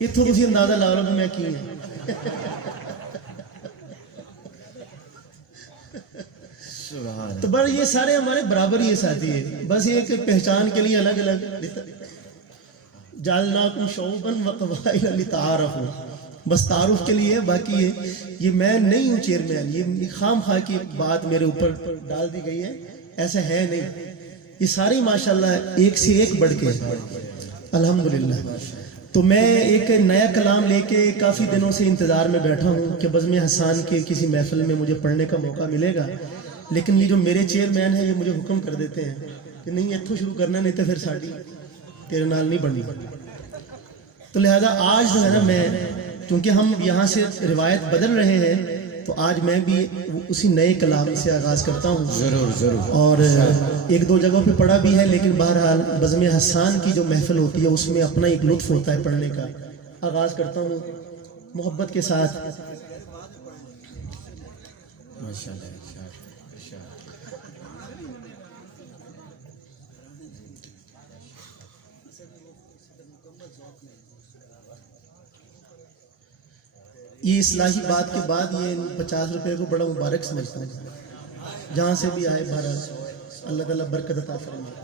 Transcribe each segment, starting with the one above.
اتوں تسی اندازہ لا لو کہ میں کی ہوں. تو بس یہ سارے ہمارے برابر ہی ساتھی ہیں، بس یہ کہ پہچان کے لیے الگ الگ. جعلناکم شعوبا وقبائل لتعارفوا، بس تعارف کے لیے. باقی یہ میں نہیں ہوں چیئرمین، یہ خام خواہ کی بات میرے اوپر ڈال دی گئی ہے، ایسا ہے نہیں. یہ ساری ماشاءاللہ ایک سے ایک بڑھ کے الحمدللہ. تو میں ایک نیا کلام لے کے کافی دنوں سے انتظار میں بیٹھا ہوں کہ بزم حسان کے کسی محفل میں مجھے پڑھنے کا موقع ملے گا. لیکن یہ جو میرے چیئرمین ہیں یہ مجھے حکم کر دیتے ہیں کہ نہیں اتھوں شروع کرنا، نہیں تو پھر ساڑی تیرے نال نہیں بنی. تو لہذا آج جو ہے نا میں، کیونکہ ہم یہاں سے روایت بدل رہے ہیں، تو آج میں بھی اسی نئے کلام سے آغاز کرتا ہوں. ضرور. اور ایک دو جگہوں پہ پڑھا بھی ہے، لیکن بہرحال بزم حسان کی جو محفل ہوتی ہے اس میں اپنا ایک لطف ہوتا ہے پڑھنے کا. آغاز کرتا ہوں محبت کے ساتھ. یہ اصلاحی بات کے بعد یہ 50 روپے کو بڑا مبارک سمجھتا ہوں. جہاں سے بھی آئے بہرحال اللہ تعالیٰ برکت عطا فرمائے.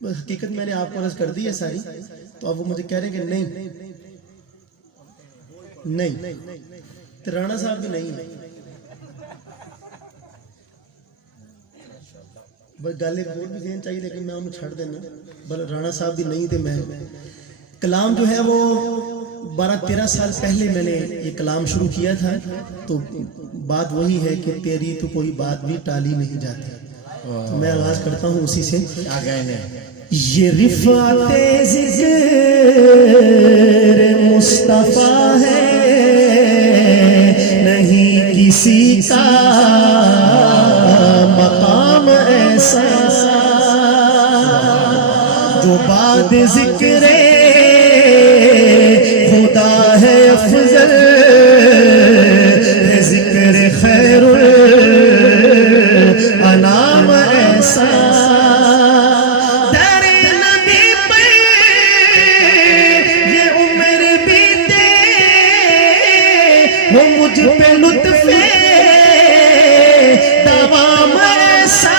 بس حقیقت میں نے آپ کو عرض کر دی ہے ساری، تو اب وہ مجھے کہہ رہے ہیں کہ نہیں رانا صاحب بھی نہیں ہے. بس گل ایک اور بھی ذہن چاہیے، لیکن میں انہوں چھڑ دینا. بل رانا صاحب بھی نہیں تھے. میں کلام جو ہے وہ 12-13 سال پہلے میں نے یہ کلام شروع کیا تھا. تو بات وہی ہے کہ تیری تو کوئی بات بھی ٹالی نہیں جاتی. تو میں آغاز کرتا ہوں اسی سے. یہ رفعت ذکر مصطفیٰ ہے، نہیں کسی کا مقام ایسا جو بعد ذکر خدا ہے افضل، ذکر خیر الانام ایسا. وہ مجھ پہ لطف دوام ایسا،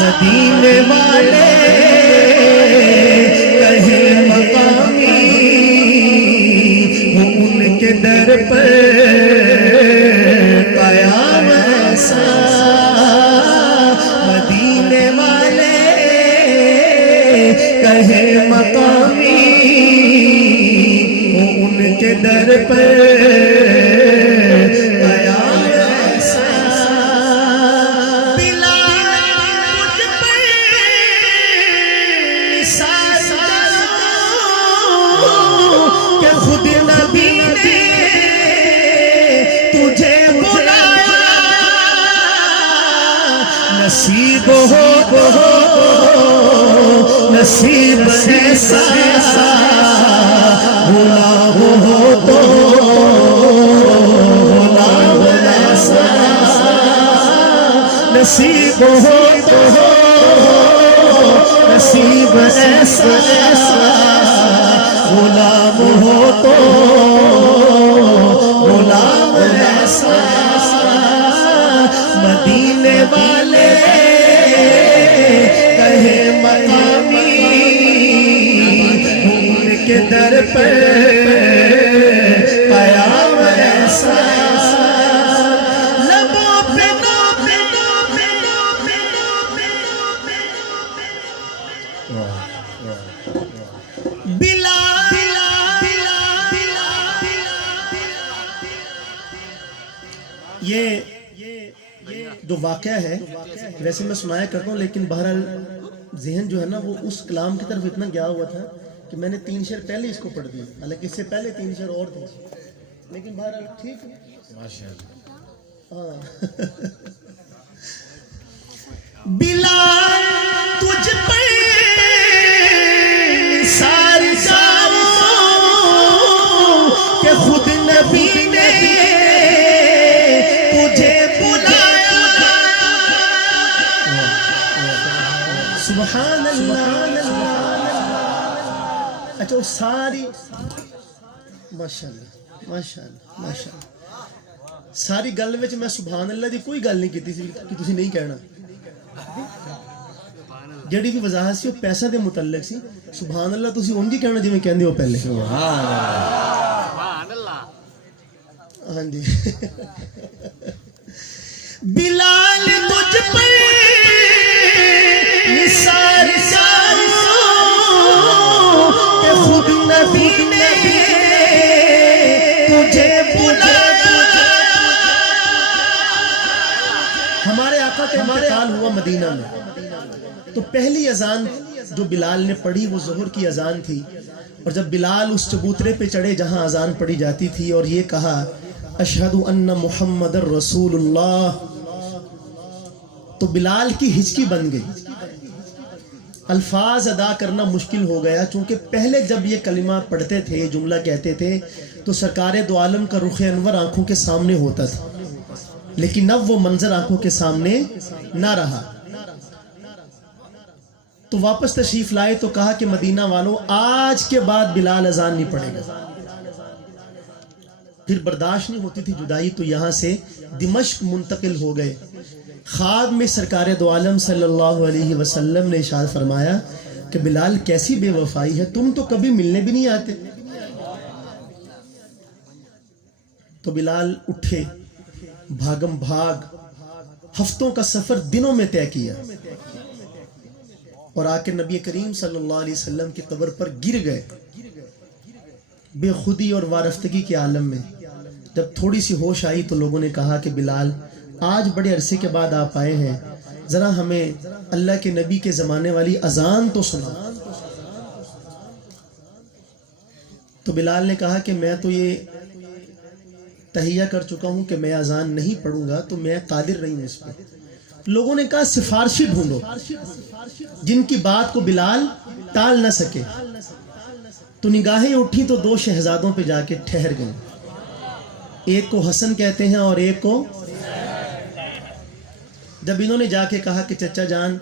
مدینے والے کہے مقامی، وہ ان کے در پر قیام ایسا. مدینے والے کہے مقامی، کے در پر قیام ایسا. بلا مجھ پر نثار کہ خود نبی نے تجھے بلایا، نصیب ہو نصیب ایسا غلام ہو تو غلام ایسا، نصیب ہو تو نصیب ایسا، غلام ہو تو غلام ایسا. مدینے والے کہے مقامی، ان کے در پر قیام ایسا. لبوں پہ بلا یہ جو واقعہ ہے ویسے میں سنایا کرتا ہوں، لیکن بہرحال ذہن جو ہے نا وہ اس کلام کی طرف اتنا گیا ہوا تھا کہ میں نے 3 شعر پہلے اس کو پڑھ دیا، حالانکہ اس سے پہلے 3 شعر اور تھے، لیکن بہرحال ٹھیک ہے. ماشاءاللہ. بلا تجھ پر ساری جاؤں کہ خود نبی نے تجھے بلایا. سبحان اللہ. اچھا وہ ساری ماشاءاللہ ماشاءاللہ ماشاءاللہ ساری گل وچ میں سبحان اللہ دی کوئی گل نہیں کیتی سی کہ تسی نہیں کہنا. جڑی بھی وضاحت سی وہ پیسہ دے متعلق سی. سبحان اللہ تسی اونجی کہنا جویں کہندے ہو پہلے. سبحان اللہ. ہاں جی. بلال تجھ پر نثار کہ خود نبی نے تجھے بلایا. ہمارے آقا کا انتقال ہوا مدینہ میں تو پہلی اذان جو بلال نے پڑھی وہ ظہر کی اذان تھی. اور جب بلال اس چبوترے پہ چڑھے جہاں اذان پڑھی جاتی تھی اور یہ کہا اشہد ان محمد رسول اللہ, تو بلال کی ہچکی بن گئی. الفاظ ادا کرنا مشکل ہو گیا چونکہ پہلے جب یہ کلمہ پڑھتے تھے جملہ کہتے تھے تو سرکار دو عالم کا رخ انور آنکھوں کے سامنے ہوتا تھا, لیکن اب وہ منظر آنکھوں کے سامنے نہ رہا. تو واپس تشریف لائے تو کہا کہ مدینہ والوں آج کے بعد بلال اذان نہیں پڑھے گا. پھر برداشت نہیں ہوتی تھی جدائی تو یہاں سے دمشق منتقل ہو گئے. خواب میں سرکار دو عالم صلی اللہ علیہ وسلم نے ارشاد فرمایا کہ بلال کیسی بے وفائی ہے, تم تو کبھی ملنے بھی نہیں آتے. تو بلال اٹھے, بھاگم بھاگ ہفتوں کا سفر دنوں میں طے کیا اور آ کے نبی کریم صلی اللہ علیہ وسلم کی قبر پر گر گئے بے خودی اور وارفتگی کے عالم میں. جب تھوڑی سی ہوش آئی تو لوگوں نے کہا کہ بلال آج بڑے عرصے کے بعد آپ آئے ہیں, ذرا ہمیں اللہ کے نبی کے زمانے والی اذان تو سنا. تو بلال نے کہا کہ میں تو یہ تہیہ کر چکا ہوں کہ میں اذان نہیں پڑھوں گا, تو میں قادر نہیں ہوں اس پہ. لوگوں نے کہا سفارشی ڈھونڈو جن کی بات کو بلال ٹال نہ سکے. تو نگاہیں اٹھی تو دو شہزادوں پہ جا کے ٹھہر گئیں. ایک کو حسن کہتے ہیں اور ایک کو. جب انہوں نے جا کے کہا کہ چچا جان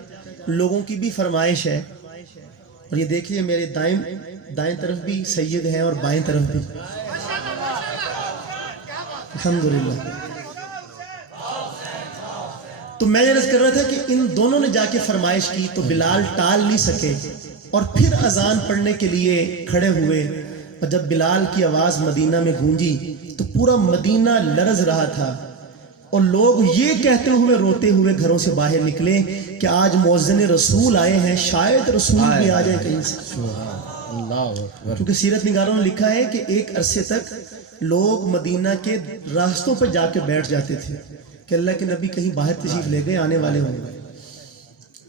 لوگوں کی بھی فرمائش ہے, اور یہ دیکھیے میرے دائیں طرف بھی سید ہیں اور بائیں طرف بھی, الحمدللہ. تو میں یہ عرض کر رہا تھا کہ ان دونوں نے جا کے فرمائش کی تو بلال ٹال نہیں سکے اور پھر اذان پڑھنے کے لیے کھڑے ہوئے. اور جب بلال کی آواز مدینہ میں گونجی تو پورا مدینہ لرز رہا تھا اور لوگ یہ کہتے ہوئے روتے ہوئے گھروں سے باہر نکلے کہ آج مؤذن رسول آئے ہیں, شاید رسول بھی آ جائے کہیں سے. کیونکہ سیرت نگاروں نے لکھا ہے کہ ایک عرصے تک لوگ مدینہ کے راستوں پر جا کے بیٹھ جاتے تھے کہ اللہ کے نبی کہیں باہر تشریف لے گئے, آنے والے ہوں گے.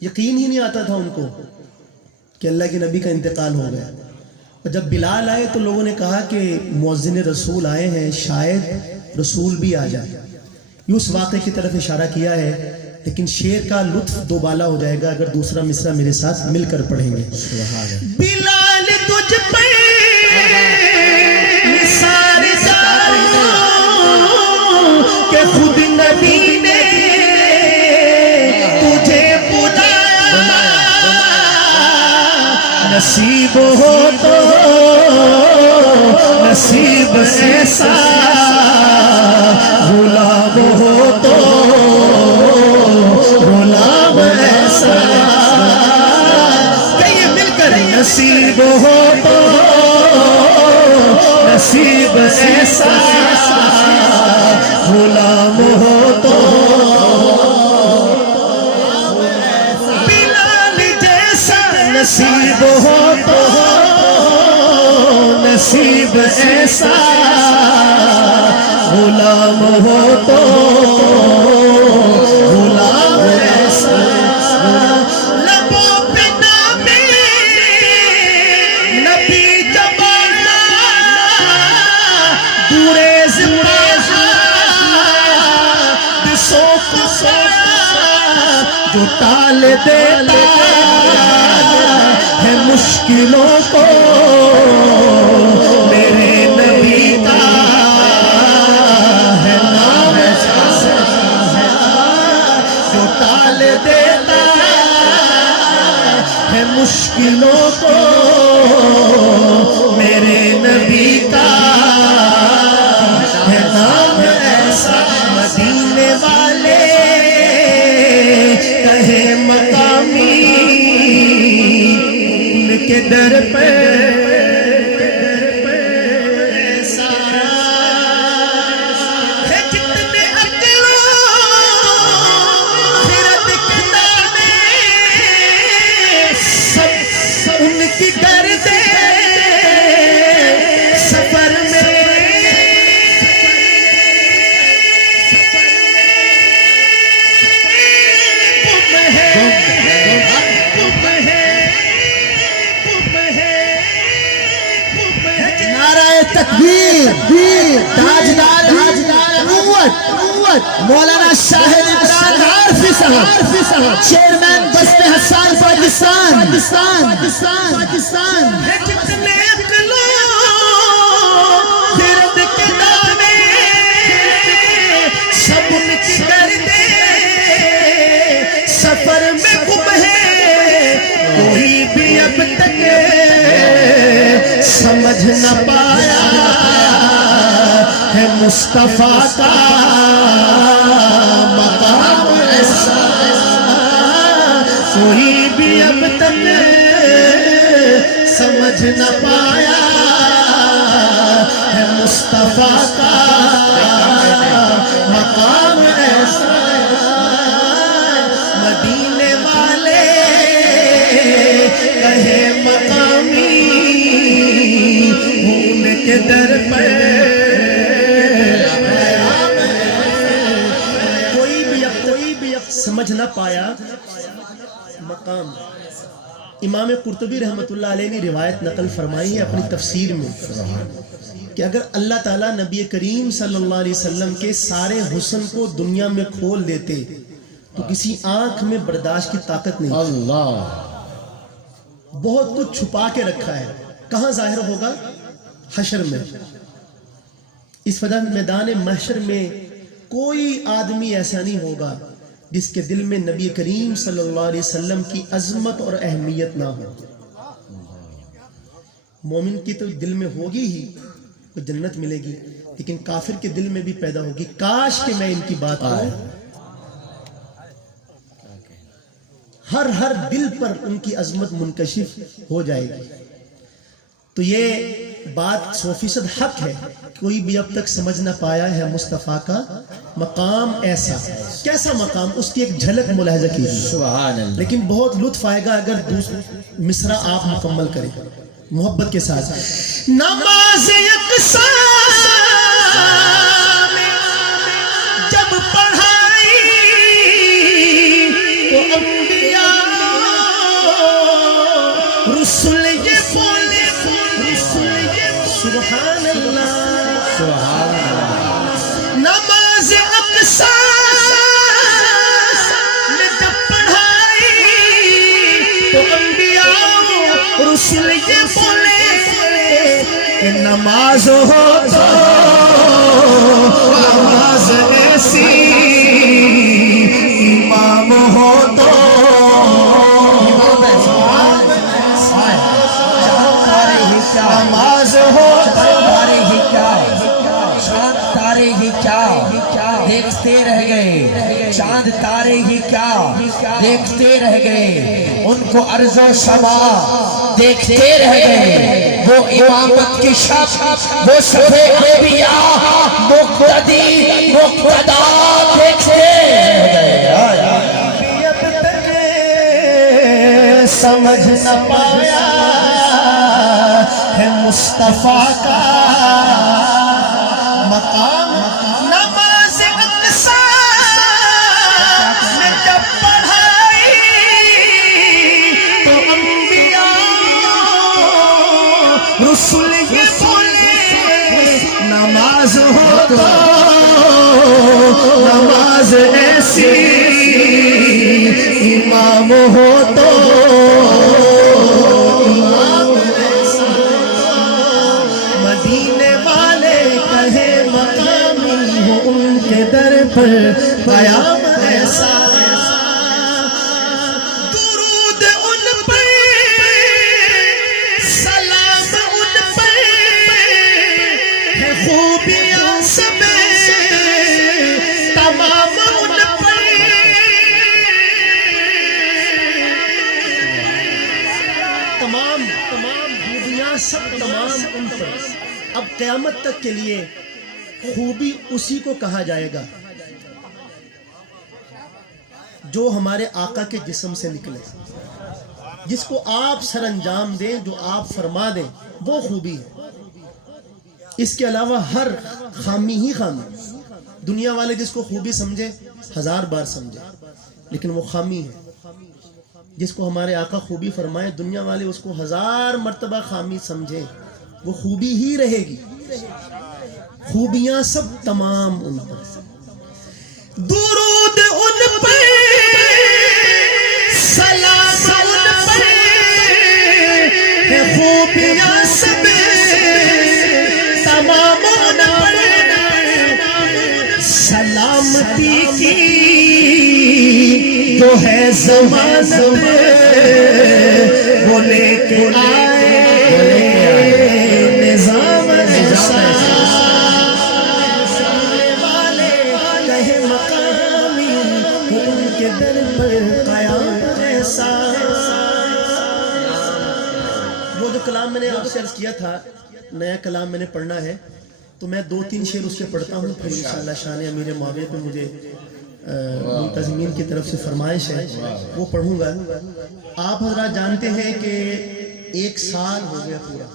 یقین ہی نہیں آتا تھا ان کو کہ اللہ کے نبی کا انتقال ہو گیا. اور جب بلال آئے تو لوگوں نے کہا کہ مؤذن رسول آئے ہیں, شاید رسول بھی آ جائے. یہ اس واقعے کی طرف اشارہ کیا ہے, لیکن شعر کا لطف دوبالا ہو جائے گا اگر دوسرا مصرع میرے ساتھ مل کر پڑھیں گے. بلال تجھ پر نثار کہ خود نبی نے تجھے بلایا, نصیب ہو تو نصیب ایسا, غلام ہو تو غلام ایسا. کہیے مل کر نصیب ہو تو نصیب ایسا, غلام ہو تو بلال جیسا, نصیب ہو تو نصیب ایسا, غلام ہو تو غلام ایسا. لبوں پہ نام نبی جبانا, دوریز پاسا دسوں کو سونا جو ٹال دیتا ہے مشکلوں کو, میرے نبی کا ہے نام جو ٹال دیتا مشکلوں کو میرے نبی کا ہے نام ایسا مدینے والے کہے مقامی ان کے در پہ مولانا شاہد عمران عارفی صاحب چیئرمین بست حسان پاکستان کتنے عقلوں خرد کے دانے سب ان کی گردے سفر میں گم ہے کوئی بھی اب تک سمجھ نہ پایا ہے مصطفیٰ کا مقام ایسا کوئی بھی اب تک سمجھ نہ پایا ہے مصطفیٰ کا مقام ایسا مدینے والے کہے مقامی ان کے در پر سمجھ نہ پایا مقام. امام قرطبی رحمۃ اللہ علیہ نے روایت نقل فرمائی ہے اپنی تفسیر میں کہ اگر اللہ تعالیٰ نبی کریم صلی اللہ علیہ وسلم کے سارے حسن کو دنیا میں کھول دیتے تو کسی آنکھ میں برداشت کی طاقت نہیں. اللہ بہت کچھ چھپا کے رکھا ہے. کہاں ظاہر ہوگا؟ حشر میں. اس وجہ میدان محشر میں کوئی آدمی ایسا نہیں ہوگا جس کے دل میں نبی کریم صلی اللہ علیہ وسلم کی عظمت اور اہمیت نہ ہو. مومن کی تو دل میں ہوگی ہی تو جنت ملے گی، لیکن کافر کے دل میں بھی پیدا ہوگی کاش کہ میں ان کی بات کروں. ہر دل پر ان کی عظمت منکشف ہو جائے گی. تو یہ بات 100% حق ہے. کوئی بھی اب تک سمجھ نہ پایا ہے مصطفیٰ کا مقام ایسا. کیسا مقام؟ اس کی ایک جھلک ملاحظہ کیجیے. سبحان اللہ. لیکن بہت لطف آئے گا اگر مصرع آپ مکمل کریں محبت کے ساتھ. نماز یکساں جب پڑھائی تو انبیاء رسول یہ بولے سبحان اللہ سبحان اللہ. نماز اقصیٰ میں جب پڑھائی تو انبیاء رسول یہ بولے کہ نماز ہو تو نماز ایسی امام ہو تو نماز ہو دیکھتے رہ گئے چاند تارے ہی کیا دیکھتے رہ گئے ان کو ارض و سما دیکھتے رہ گئے. وہ امامت کی شب وہ صفے انبیاء مقتدی مقتدا دیکھتے اب تک سمجھ نہ پایا ہے مصطفیٰ کا مقام. نماز اقصیٰ میں جب پڑھائی تو انبیاء رسول یہ بولے نماز ہو تو نماز ایسی امام ہو تو مدینے والے کہے مقامی ہو ان کے در پر قیام ایسا. درود ان پر خوبیاں سب تمام ان پر. اب قیامت تک کے لیے خوبی اسی کو کہا جائے گا جو ہمارے آقا کے جسم سے نکلے, جس کو آپ سر انجام دیں, جو آپ فرما دیں, وہ خوبی ہے. اس کے علاوہ ہر خامی ہی خامی. دنیا والے جس کو خوبی سمجھے 1000 بار سمجھے, لیکن وہ خامی ہے. جس کو ہمارے آقا خوبی فرمائے, دنیا والے اس کو 1000 مرتبہ خامی سمجھے, وہ خوبی ہی رہے گی. خوبیاں سب تمام ان پر. درود ان پر, سلام ان پر, خوبیاں سب تمام ان پر. سلامتی کی جو ہے زمانہ وہ لے کے آئے نظام والے کہے مقامی ان کے در پر قیام ایسا. وہ جو کلام میں نے آپ سے عرض کیا تھا, نیا کلام میں نے پڑھنا ہے, تو میں 2-3 شعر اس کے پڑھتا ہوں, پھر انشاءاللہ شان امیر معاویہ پہ مجھے منتظمین کی طرف سے فرمائش ہے, وہ پڑھوں گا. آپ حضرات جانتے ہیں کہ 1 سال ہو گیا پورا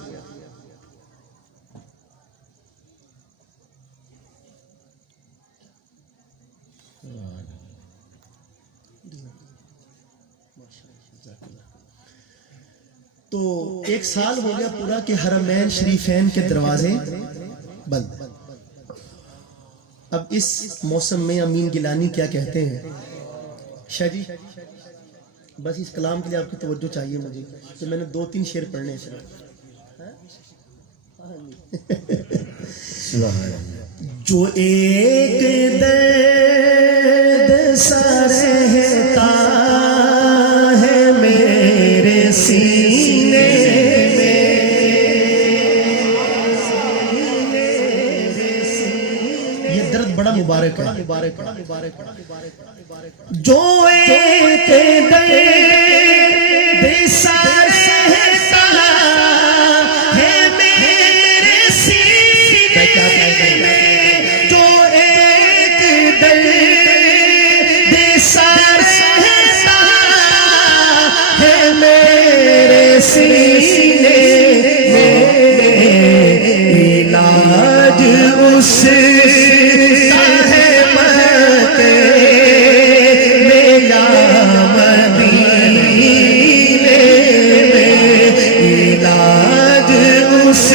تو 1 سال ہو گیا پورا کہ حرمین شریفین کے دروازے بند. اب اس موسم میں امین گیلانی کیا کہتے ہیں؟ شاہ جی بس اس کلام کے لیے آپ کی توجہ چاہیے مجھے, تو میں نے 2-3 شعر پڑھنے ہیں. جو ایک درد سا رہتا ہے میرے سینے میں, یہ درد بڑا مبارک ہے. جو ایک درد سا رہتا ہے میرے سینے میں, جو ایک درد سا رہتا ہے میرے سینے میں, علاج اس کا ہے مکے میں یا مدینے میں, علاج اس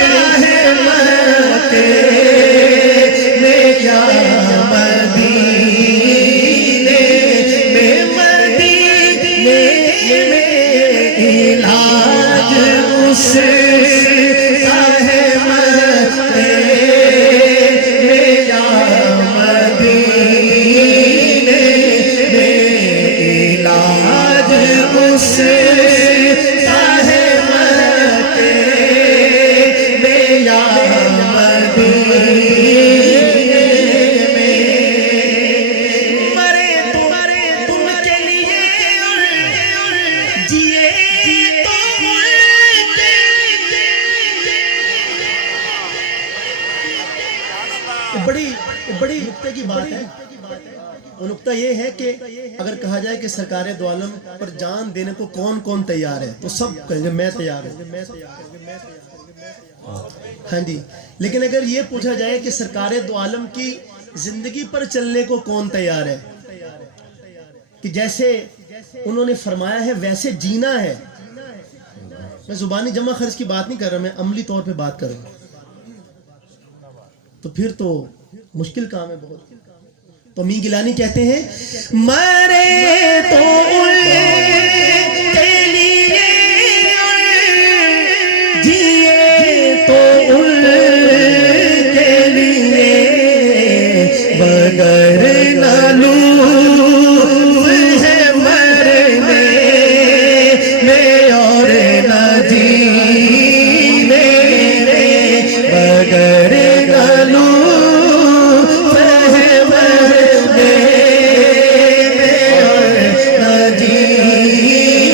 کا ہے مکے میں یا مدینے میں, مدینے میں علاج اس کا ہے مکے میں یا مدینے میں, علاج اس کا ہے مکے میں یا مدینے میں. مرے تم کے لیے جیے تو بڑی نکتے کی بات ہے. وہ نکتہ یہ ہے کہ اگر کہا جائے کہ سرکار دو عالم پر جان دینے کو کون کون تیار ہے, تو سب کہیں گے میں تیار ہوں. ہاں جی, لیکن اگر یہ پوچھا جائے کہ سرکار دو عالم کی زندگی پر چلنے کو کون تیار ہے, کہ جیسے انہوں نے فرمایا ہے ویسے جینا ہے. میں زبانی جمع خرچ کی بات نہیں کر رہا, میں عملی طور پہ بات کر رہا ہوں. تو پھر تو مشکل کام ہے بہت. تو امین گیلانی کہتے ہیں مرے تو ان کے لیے جیے تو ان کے لیے, مگر نہ لوف ہے مرنے میں اور نہ جینے میں, مگر نہ لوف ہے مرنے میں اور نہ جینے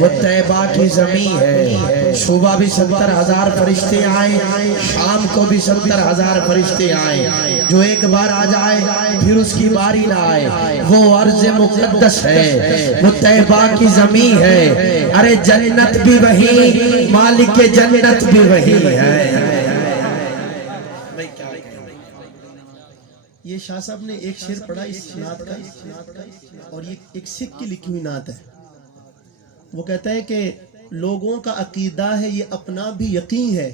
وہ طیبہ کی زمین ہے. صبح بھی 70,000 فرشتے آئے, شام کو بھی 70,000 فرشتے آئے. جو ایک بار آ جائے پھر اس کی باری نہ آئے, وہ ارض مقدس ہے, وہ طیبہ کی زمین ہے. ارے جنت بھی وہی, مالک جنت بھی وہی ہے. یہ شاہ صاحب نے ایک شعر پڑھا اس نعت کا, اور یہ ایک سکھ کی لکھی ہوئی نعت ہے. وہ کہتا ہے کہ لوگوں کا عقیدہ ہے, یہ اپنا بھی یقین ہے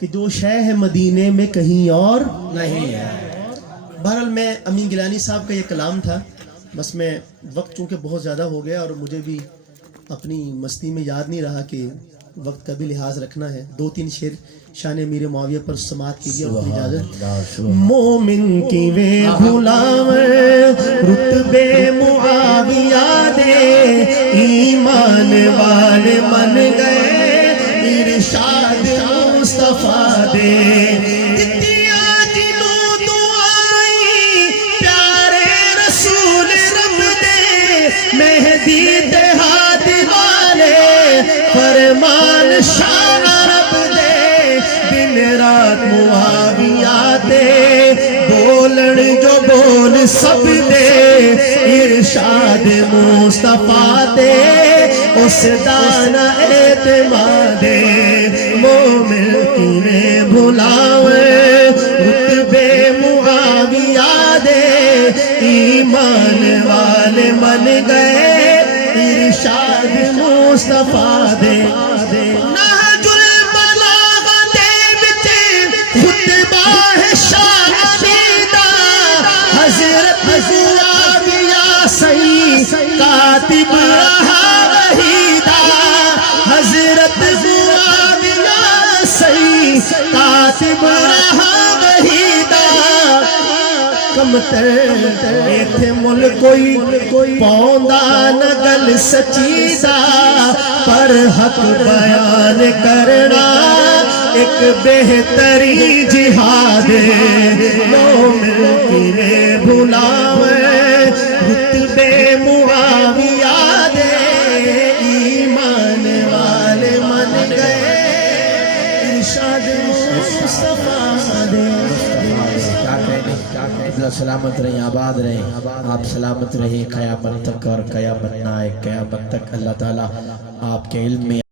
کہ جو شے ہے مدینے میں کہیں اور نہیں ہے. بہرحال میں امین گیلانی صاحب کا یہ کلام تھا. بس میں وقت چونکہ بہت زیادہ ہو گیا اور مجھے بھی اپنی مستی میں یاد نہیں رہا کہ وقت کا بھی لحاظ رکھنا ہے. 2-3 شعر شان امیر معاویہ پر سماعت کیجیے اور اپنی اجازت. مومن کی وے بھلاویں رتبے معاویہ دے, ایمان والے من گئے ارشاد مصطفیٰ دے. مہدی دہاد والے فرمان شان رب دے, دن رات معاویہ دے, بولن جو بول سب دے, ارشاد مصطفیٰ دے, اس دانا اعتماد دے. مومن کی بھلاویں رتبے معاویہ دے, ایمان والے من گئے ارشاد مصطفیٰ دے. نہج البلاغہ دے وچ خطبہ ہے شاہدہ, حضرت معاویہ سہی کاتب رہا وحیدہ, حضرت معاویہ سہی کاتب رہا وحیدہ. کم تر ایتھے مل کوئی پوندا نہ گل سچی دا, پر حق بیان کرنا ایک بہتری جہاد. مومن کی بھلاویں رتبے معاویہ دے, ایمان والے من گئے ارشاد مصطفیٰ دے. سلامت رہیں, آباد رہیں, آپ سلامت رہیں قیامت تک, اور قیامت نہ آئے قیامت تک. اللہ تعالیٰ آپ کے علم میں